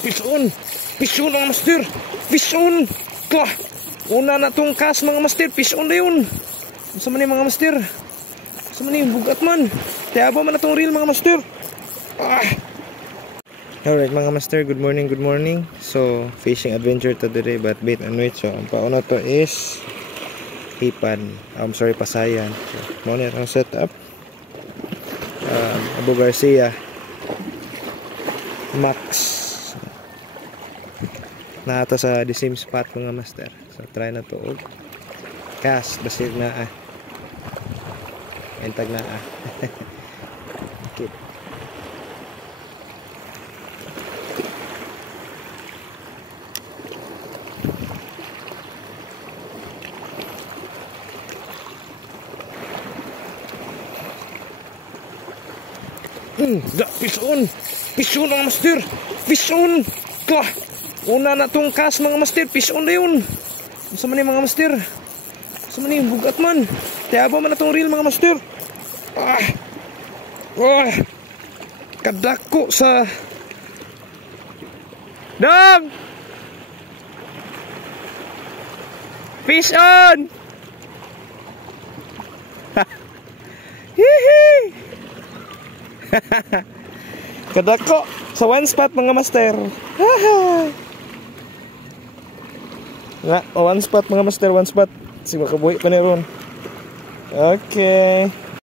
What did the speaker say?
Pison! Pison mga master! Pison! Klah! Una na tong kas mga master! Pison na yun! Sa man mga master? Sa man yung bugat man? Tiyaba man na tong reel mga master! Alright mga master, good morning, good morning. So, fishing adventure today but bait and weight. So, ang pauna to is hipan. Pasayan. So, muna ang setup. Abu Garcia Max na ito sa the same spot mga master. So, try na to og cast basig na entag na okay. Pison! Pison mga master! Pison! Klah! Una na tong kas mga master! Pison na yun! Sa man mga master? Sa man yung bugat man? Tiyaba man na tong reel mga master! Kadako sa Dong! Fish on! Hihi! Kadako sa one spot mga master. One spot mga master, one spot. Sige makabuhi pa na ron. Okay.